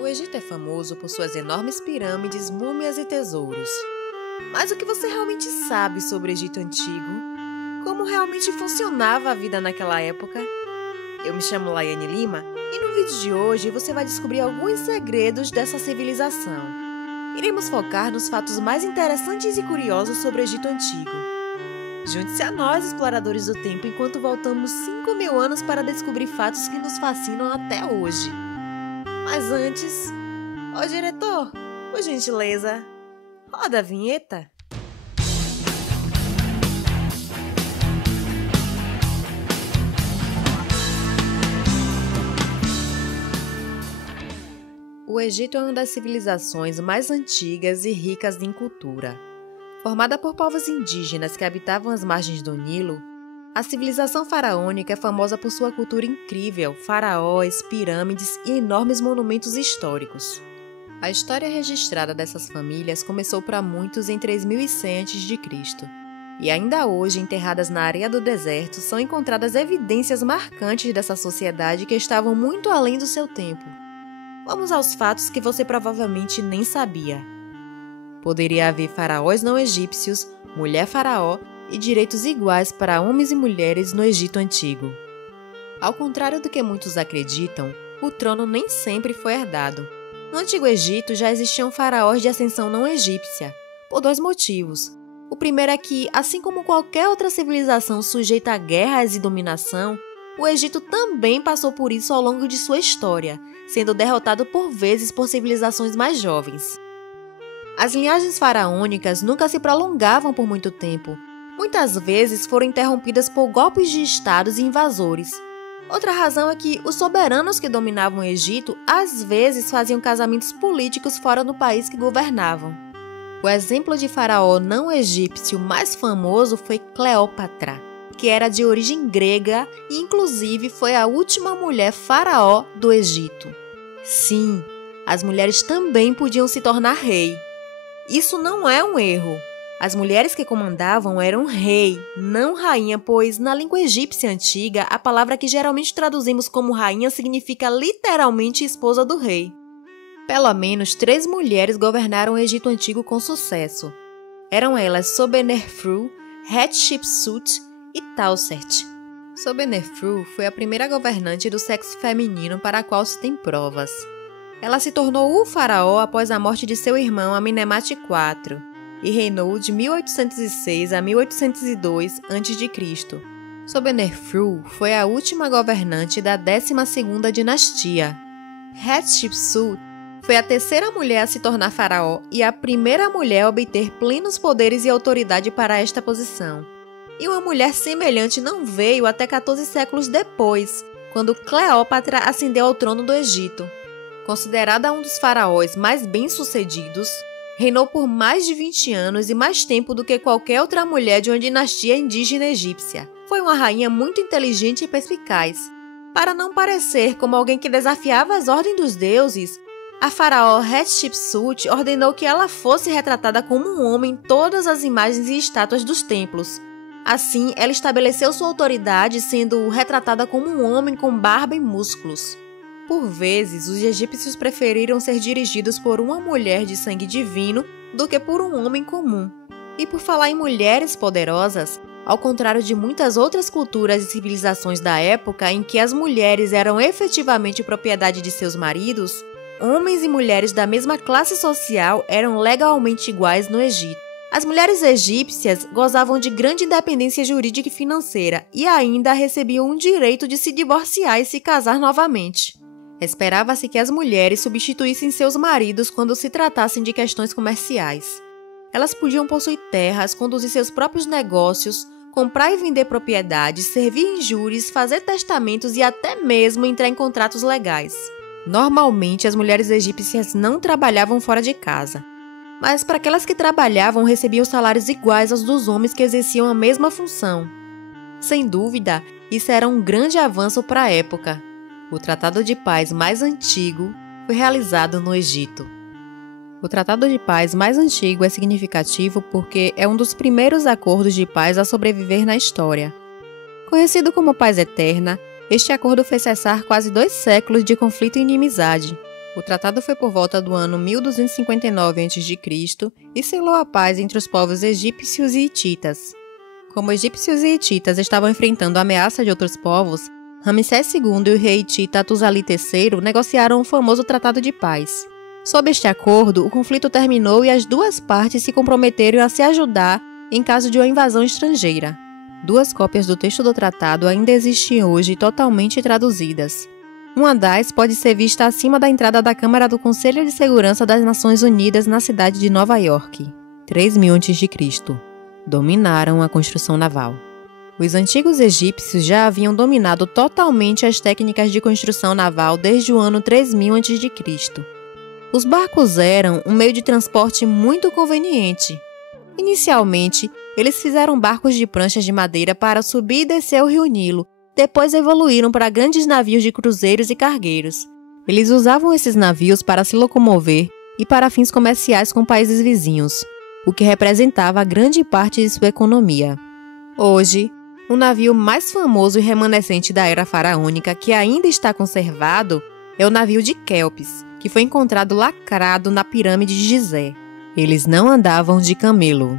O Egito é famoso por suas enormes pirâmides, múmias e tesouros. Mas o que você realmente sabe sobre o Egito Antigo? Como realmente funcionava a vida naquela época? Eu me chamo Laiane Lima e no vídeo de hoje você vai descobrir alguns segredos dessa civilização. Iremos focar nos fatos mais interessantes e curiosos sobre o Egito Antigo. Junte-se a nós, exploradores do tempo, enquanto voltamos 5.000 anos para descobrir fatos que nos fascinam até hoje. Mas antes... Ô diretor, por gentileza, roda a vinheta. O Egito é uma das civilizações mais antigas e ricas em cultura. Formada por povos indígenas que habitavam as margens do Nilo, a civilização faraônica é famosa por sua cultura incrível, faraós, pirâmides e enormes monumentos históricos. A história registrada dessas famílias começou para muitos em 3100 a.C. E ainda hoje, enterradas na areia do deserto, são encontradas evidências marcantes dessa sociedade que estavam muito além do seu tempo. Vamos aos fatos que você provavelmente nem sabia. Poderia haver faraós não egípcios, mulher faraó e direitos iguais para homens e mulheres no Egito Antigo. Ao contrário do que muitos acreditam, o trono nem sempre foi herdado. No Antigo Egito já existiam faraós de ascensão não egípcia, por dois motivos. O primeiro é que, assim como qualquer outra civilização sujeita a guerras e dominação, o Egito também passou por isso ao longo de sua história, sendo derrotado por vezes por civilizações mais jovens. As linhagens faraônicas nunca se prolongavam por muito tempo. Muitas vezes foram interrompidas por golpes de estados e invasores. Outra razão é que os soberanos que dominavam o Egito às vezes faziam casamentos políticos fora do país que governavam. O exemplo de faraó não egípcio mais famoso foi Cleópatra, que era de origem grega e inclusive foi a última mulher faraó do Egito. Sim, as mulheres também podiam se tornar rei. Isso não é um erro. As mulheres que comandavam eram rei, não rainha, pois na língua egípcia antiga, a palavra que geralmente traduzimos como rainha significa literalmente esposa do rei. Pelo menos 3 mulheres governaram o Egito Antigo com sucesso. Eram elas Soberneferu, Hatshepsut e Tausert. Soberneferu foi a primeira governante do sexo feminino para a qual se tem provas. Ela se tornou o faraó após a morte de seu irmão Amenemate IV e reinou de 1806 a 1802 a.C. Soberneferu foi a última governante da 12ª dinastia. Hatshepsut foi a terceira mulher a se tornar faraó e a primeira mulher a obter plenos poderes e autoridade para esta posição. E uma mulher semelhante não veio até 14 séculos depois, quando Cleópatra ascendeu ao trono do Egito. Considerada um dos faraós mais bem-sucedidos, reinou por mais de 20 anos e mais tempo do que qualquer outra mulher de uma dinastia indígena egípcia. Foi uma rainha muito inteligente e perspicaz. Para não parecer como alguém que desafiava as ordens dos deuses, a faraó Hatshepsut ordenou que ela fosse retratada como um homem em todas as imagens e estátuas dos templos. Assim, ela estabeleceu sua autoridade sendo retratada como um homem com barba e músculos. Por vezes, os egípcios preferiram ser dirigidos por uma mulher de sangue divino do que por um homem comum. E por falar em mulheres poderosas, ao contrário de muitas outras culturas e civilizações da época em que as mulheres eram efetivamente propriedade de seus maridos, homens e mulheres da mesma classe social eram legalmente iguais no Egito. As mulheres egípcias gozavam de grande independência jurídica e financeira e ainda recebiam o direito de se divorciar e se casar novamente. Esperava-se que as mulheres substituíssem seus maridos quando se tratassem de questões comerciais. Elas podiam possuir terras, conduzir seus próprios negócios, comprar e vender propriedades, servir em júris, fazer testamentos e até mesmo entrar em contratos legais. Normalmente, as mulheres egípcias não trabalhavam fora de casa. Mas para aquelas que trabalhavam, recebiam salários iguais aos dos homens que exerciam a mesma função. Sem dúvida, isso era um grande avanço para a época. O Tratado de Paz mais antigo foi realizado no Egito. O Tratado de Paz mais antigo é significativo porque é um dos primeiros acordos de paz a sobreviver na história. Conhecido como Paz Eterna, este acordo fez cessar quase 2 séculos de conflito e inimizade. O tratado foi por volta do ano 1259 a.C. e selou a paz entre os povos egípcios e hititas. Como egípcios e hititas estavam enfrentando a ameaça de outros povos, Ramsés II e o rei hitita Tuzali III negociaram o famoso Tratado de Paz. Sob este acordo, o conflito terminou e as duas partes se comprometeram a se ajudar em caso de uma invasão estrangeira. 2 cópias do texto do tratado ainda existem hoje totalmente traduzidas. Uma das pode ser vista acima da entrada da Câmara do Conselho de Segurança das Nações Unidas na cidade de Nova York. 3000 a.C. Dominaram a construção naval. Os antigos egípcios já haviam dominado totalmente as técnicas de construção naval desde o ano 3000 a.C. Os barcos eram um meio de transporte muito conveniente. Inicialmente, eles fizeram barcos de pranchas de madeira para subir e descer o rio Nilo. Depois evoluíram para grandes navios de cruzeiros e cargueiros. Eles usavam esses navios para se locomover e para fins comerciais com países vizinhos, o que representava grande parte de sua economia. Hoje, o navio mais famoso e remanescente da era faraônica que ainda está conservado é o navio de Quéops, que foi encontrado lacrado na pirâmide de Gizé. Eles não andavam de camelo.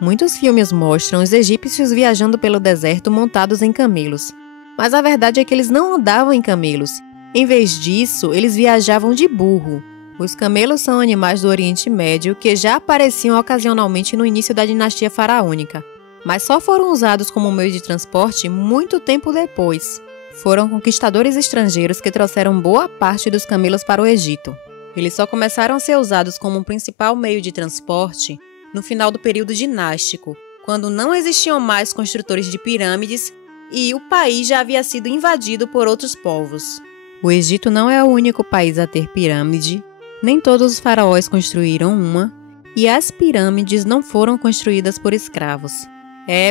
Muitos filmes mostram os egípcios viajando pelo deserto montados em camelos. Mas a verdade é que eles não andavam em camelos. Em vez disso, eles viajavam de burro. Os camelos são animais do Oriente Médio que já apareciam ocasionalmente no início da dinastia faraônica, mas só foram usados como meio de transporte muito tempo depois. Foram conquistadores estrangeiros que trouxeram boa parte dos camelos para o Egito. Eles só começaram a ser usados como um principal meio de transporte no final do período dinástico, quando não existiam mais construtores de pirâmides e o país já havia sido invadido por outros povos. O Egito não é o único país a ter pirâmide, nem todos os faraós construíram uma, e as pirâmides não foram construídas por escravos.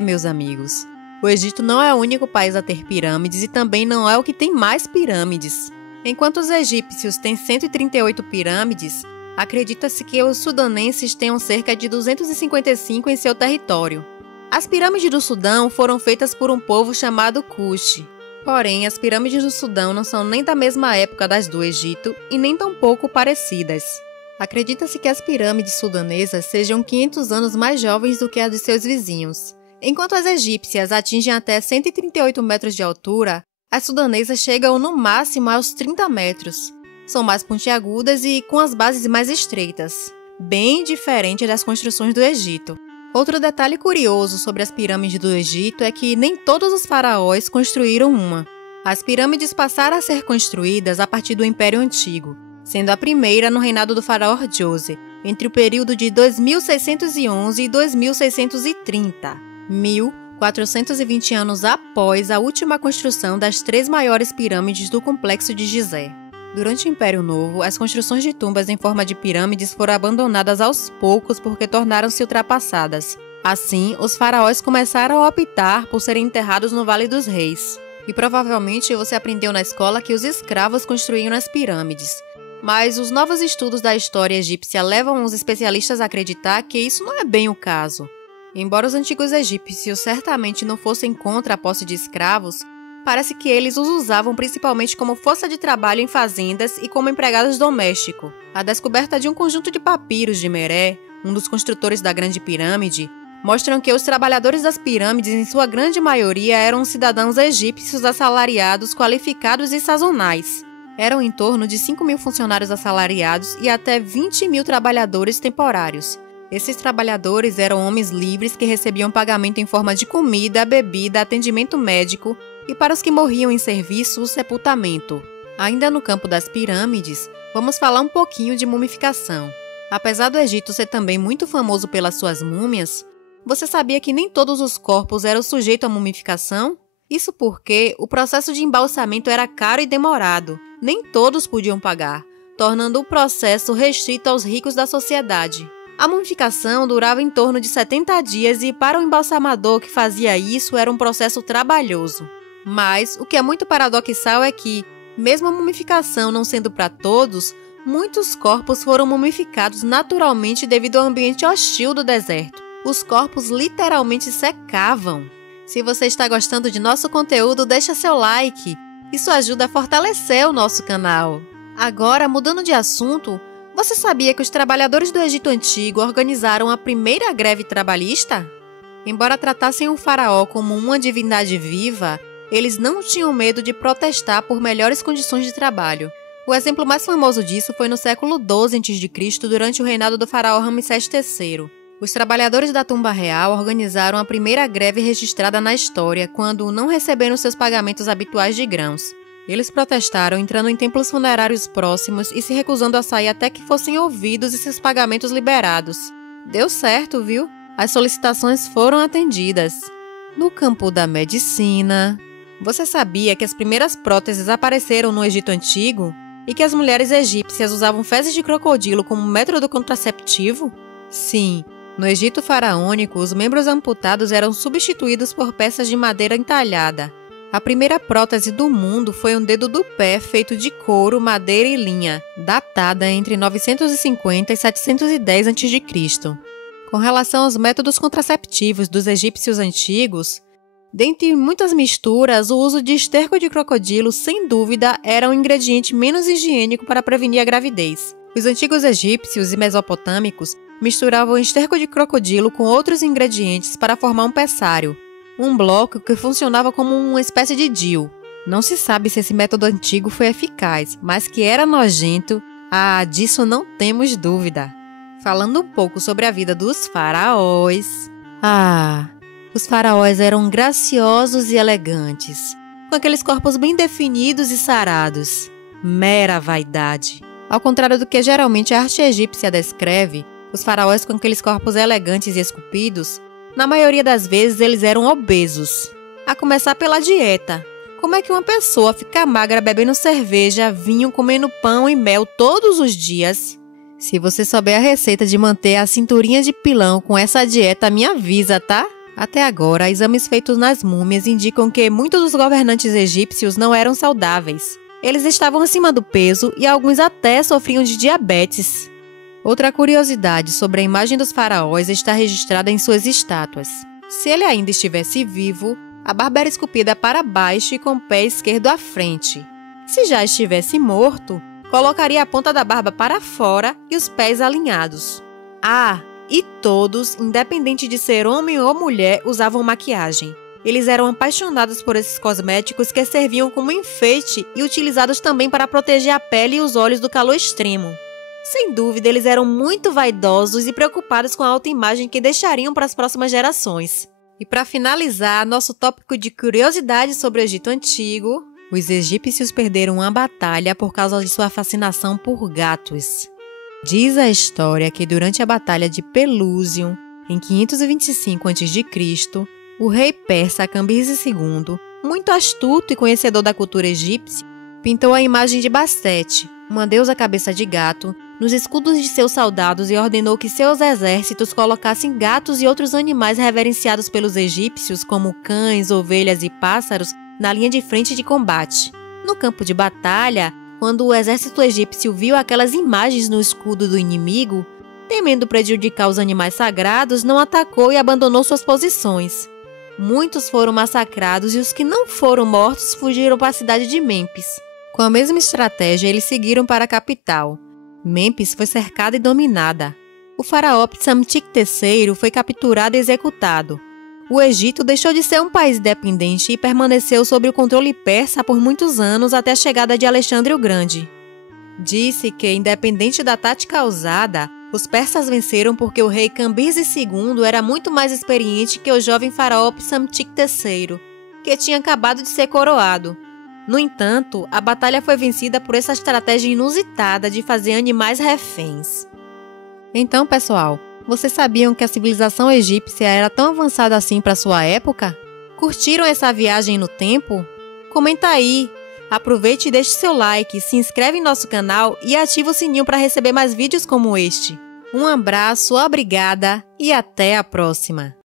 Meus amigos, o Egito não é o único país a ter pirâmides e também não é o que tem mais pirâmides. Enquanto os egípcios têm 138 pirâmides, acredita-se que os sudanenses tenham cerca de 255 em seu território. As pirâmides do Sudão foram feitas por um povo chamado Cuxi. Porém, as pirâmides do Sudão não são nem da mesma época das do Egito e nem tampouco parecidas. Acredita-se que as pirâmides sudanesas sejam 500 anos mais jovens do que as de seus vizinhos. Enquanto as egípcias atingem até 138 metros de altura, as sudanesas chegam no máximo aos 30 metros. São mais pontiagudas e com as bases mais estreitas, bem diferente das construções do Egito. Outro detalhe curioso sobre as pirâmides do Egito é que nem todos os faraós construíram uma. As pirâmides passaram a ser construídas a partir do Império Antigo, sendo a primeira no reinado do faraó Djose, entre o período de 2611 e 2630, 1420 anos após a última construção das 3 maiores pirâmides do complexo de Gizé. Durante o Império Novo, as construções de tumbas em forma de pirâmides foram abandonadas aos poucos porque tornaram-se ultrapassadas. Assim, os faraós começaram a optar por serem enterrados no Vale dos Reis. E provavelmente você aprendeu na escola que os escravos construíam as pirâmides. Mas os novos estudos da história egípcia levam os especialistas a acreditar que isso não é bem o caso. Embora os antigos egípcios certamente não fossem contra a posse de escravos, parece que eles os usavam principalmente como força de trabalho em fazendas e como empregados domésticos. A descoberta de um conjunto de papiros de Meré, um dos construtores da Grande Pirâmide, mostram que os trabalhadores das pirâmides, em sua grande maioria, eram cidadãos egípcios assalariados, qualificados e sazonais. Eram em torno de 5.000 funcionários assalariados e até 20.000 trabalhadores temporários. Esses trabalhadores eram homens livres que recebiam pagamento em forma de comida, bebida, atendimento médico e, para os que morriam em serviço, o sepultamento. Ainda no campo das pirâmides, vamos falar um pouquinho de mumificação. Apesar do Egito ser também muito famoso pelas suas múmias, você sabia que nem todos os corpos eram sujeitos à mumificação? Isso porque o processo de embalsamento era caro e demorado. Nem todos podiam pagar, tornando o processo restrito aos ricos da sociedade. A mumificação durava em torno de 70 dias e, para o embalsamador que fazia isso, era um processo trabalhoso. Mas o que é muito paradoxal é que, mesmo a mumificação não sendo para todos, muitos corpos foram mumificados naturalmente devido ao ambiente hostil do deserto. Os corpos literalmente secavam. Se você está gostando de nosso conteúdo, deixa seu like. Isso ajuda a fortalecer o nosso canal. Agora, mudando de assunto, você sabia que os trabalhadores do Egito Antigo organizaram a primeira greve trabalhista? Embora tratassem o faraó como uma divindade viva, eles não tinham medo de protestar por melhores condições de trabalho. O exemplo mais famoso disso foi no século XII a.C., durante o reinado do faraó Ramsés III. Os trabalhadores da tumba real organizaram a primeira greve registrada na história quando não receberam seus pagamentos habituais de grãos. Eles protestaram entrando em templos funerários próximos e se recusando a sair até que fossem ouvidos e seus pagamentos liberados. Deu certo, viu? As solicitações foram atendidas. No campo da medicina, você sabia que as primeiras próteses apareceram no Egito Antigo e que as mulheres egípcias usavam fezes de crocodilo como método contraceptivo? Sim, no Egito faraônico, os membros amputados eram substituídos por peças de madeira entalhada. A primeira prótese do mundo foi um dedo do pé feito de couro, madeira e linha, datada entre 950 e 710 a.C. Com relação aos métodos contraceptivos dos egípcios antigos, dentre muitas misturas, o uso de esterco de crocodilo, sem dúvida, era um ingrediente menos higiênico para prevenir a gravidez. Os antigos egípcios e mesopotâmicos misturavam esterco de crocodilo com outros ingredientes para formar um pessário, um bloco que funcionava como uma espécie de DIU. Não se sabe se esse método antigo foi eficaz, mas que era nojento, disso não temos dúvida. Falando um pouco sobre a vida dos faraós. Os faraós eram graciosos e elegantes, com aqueles corpos bem definidos e sarados. Mera vaidade. Ao contrário do que geralmente a arte egípcia descreve, os faraós com aqueles corpos elegantes e esculpidos, na maioria das vezes eles eram obesos. A começar pela dieta. Como é que uma pessoa fica magra bebendo cerveja, vinho, comendo pão e mel todos os dias? Se você souber a receita de manter a cinturinha de pilão com essa dieta, me avisa, tá? Até agora, exames feitos nas múmias indicam que muitos dos governantes egípcios não eram saudáveis. Eles estavam acima do peso e alguns até sofriam de diabetes. Outra curiosidade sobre a imagem dos faraós está registrada em suas estátuas. Se ele ainda estivesse vivo, a barba era esculpida para baixo e com o pé esquerdo à frente. Se já estivesse morto, colocaria a ponta da barba para fora e os pés alinhados. E todos, independente de ser homem ou mulher, usavam maquiagem. Eles eram apaixonados por esses cosméticos que serviam como enfeite e utilizados também para proteger a pele e os olhos do calor extremo. Sem dúvida, eles eram muito vaidosos e preocupados com a autoimagem que deixariam para as próximas gerações. E para finalizar, nosso tópico de curiosidade sobre o Egito Antigo, os egípcios perderam uma batalha por causa de sua fascinação por gatos. Diz a história que durante a Batalha de Pelúsion, em 525 a.C., o rei persa Cambises II, muito astuto e conhecedor da cultura egípcia, pintou a imagem de Bastet, uma deusa cabeça de gato, nos escudos de seus soldados e ordenou que seus exércitos colocassem gatos e outros animais reverenciados pelos egípcios, como cães, ovelhas e pássaros, na linha de frente de combate. No campo de batalha, quando o exército egípcio viu aquelas imagens no escudo do inimigo, temendo prejudicar os animais sagrados, não atacou e abandonou suas posições. Muitos foram massacrados e os que não foram mortos fugiram para a cidade de Mêmpis. Com a mesma estratégia, eles seguiram para a capital. Mêmpis foi cercada e dominada. O faraó Psamtik III foi capturado e executado. O Egito deixou de ser um país independente e permaneceu sob o controle persa por muitos anos até a chegada de Alexandre o Grande. Disse que, independente da tática usada, os persas venceram porque o rei Cambises II era muito mais experiente que o jovem faraó Psamtik III, que tinha acabado de ser coroado. No entanto, a batalha foi vencida por essa estratégia inusitada de fazer animais reféns. Então, pessoal, vocês sabiam que a civilização egípcia era tão avançada assim para sua época? Curtiram essa viagem no tempo? Comenta aí! Aproveite e deixe seu like, se inscreve em nosso canal e ativa o sininho para receber mais vídeos como este. Um abraço, obrigada e até a próxima!